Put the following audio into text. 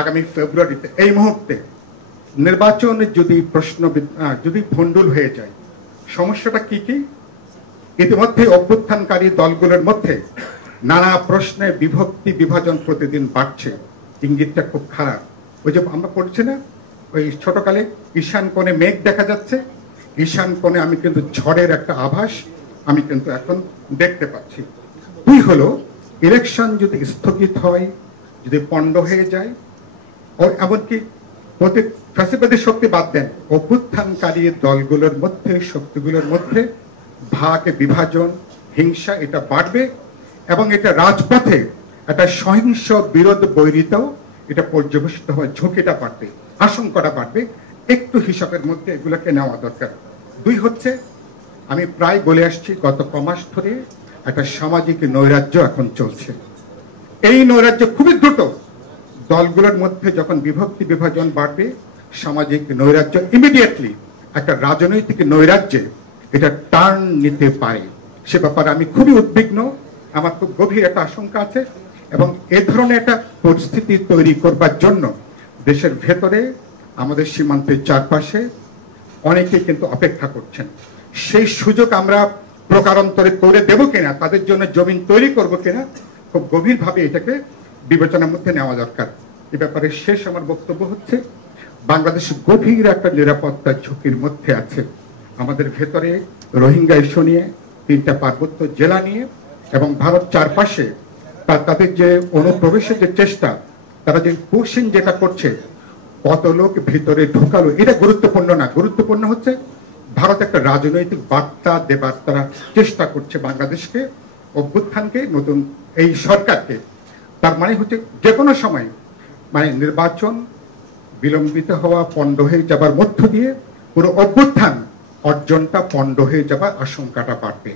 আগামী ফেব্রুয়ারিতে এই মুহূর্তে নির্বাচন যদি ভণ্ডুল হয়ে যায়, সমস্যাটা কি কি? ইতিমধ্যে অভ্যুত্থানকারী দলগুলোর মধ্যে নানা প্রশ্নে বিভক্তি বিভাজন প্রতিদিন বাড়ছে। ইঙ্গিতটা খুব খারাপ। ওই যে আমরা পড়ছি না, ওই ছোটকালে ঈশান কোণে মেঘ দেখা যাচ্ছে, ঈশান কোণে আমি কিন্তু ঝড়ের একটা আভাস আমি কিন্তু এখন দেখতে পাচ্ছি। দুই হলো, ইলেকশন যদি স্থগিত হয়, যদি পণ্ড হয়ে যায়, ও এমনকি ফ্যাসিবাদী শক্তি বাদ দেন, অভ্যুত্থানকারী দলগুলোর মধ্যে, শক্তিগুলোর মধ্যে ভাগ বিভাজন, হিংসা এটা বাড়বে এবং এটা রাজপথে একটা সহিংস বিরোধ বৈরিতাও এটা পর্যবেসিত হওয়ার ঝুঁকিটা বাড়বে, আশঙ্কাটা বাড়বে। একটু হিসাবের মধ্যে এগুলোকে নেওয়া দরকার। দুই হচ্ছে, আমি প্রায় বলে আসছি গত কমাস ধরে একটা সামাজিক নৈরাজ্য এখন চলছে। এই নৈরাজ্য খুবই দ্রুত দলগুলোর মধ্যে যখন বিভক্তি বিভাজন বাড়বে, সামাজিক নৈরাজ্য ইমিডিয়েটলি একটা রাজনৈতিক নৈরাজ্যে এটা টার্ন নিতে পারে। সে ব্যাপারে আমি খুবই উদ্বিগ্ন, আমার খুব গভীর একটা আশঙ্কা আছে। এবং এ ধরনের একটা পরিস্থিতি তৈরি করবার জন্য দেশের ভেতরে, আমাদের সীমান্তের চারপাশে অনেকে কিন্তু অপেক্ষা করছেন। সেই সুযোগ আমরা প্রকারান্তরে করে দেব কিনা, তাদের জন্য জমিন তৈরি করব কিনা, খুব গভীরভাবে এটাকে বিবেচনার মধ্যে নেওয়া দরকার। এ ব্যাপারে শেষ আমার বক্তব্য হচ্ছে, বাংলাদেশ গভীর একটা নিরাপত্তা ঝুঁকির মধ্যে আছে। আমাদের ভেতরে রোহিঙ্গা ইস্যু নিয়ে, 3টা পার্বত্য জেলা নিয়ে এবং ভারত চারপাশে তাদের যে অনুপ্রবেশের যে চেষ্টা, তারা যে পুশিং যেটা করছে, কত লোক ভিতরে ঢুকালো, এটা গুরুত্বপূর্ণ না। গুরুত্বপূর্ণ হচ্ছে ভারত একটা রাজনৈতিক বার্তা দেবার তারা চেষ্টা করছে বাংলাদেশকে, অভ্যুত্থানকে, নতুন এই সরকারকে। তার মানে হচ্ছে যে কোনো সময় নির্বাচন বিলম্বিত হওয়া, পণ্ড হয়ে যাবার মধ্য দিয়ে পুরো অভ্যুত্থান অর্জনটা পণ্ড হয়ে যাবার আশঙ্কাটা বাড়বে।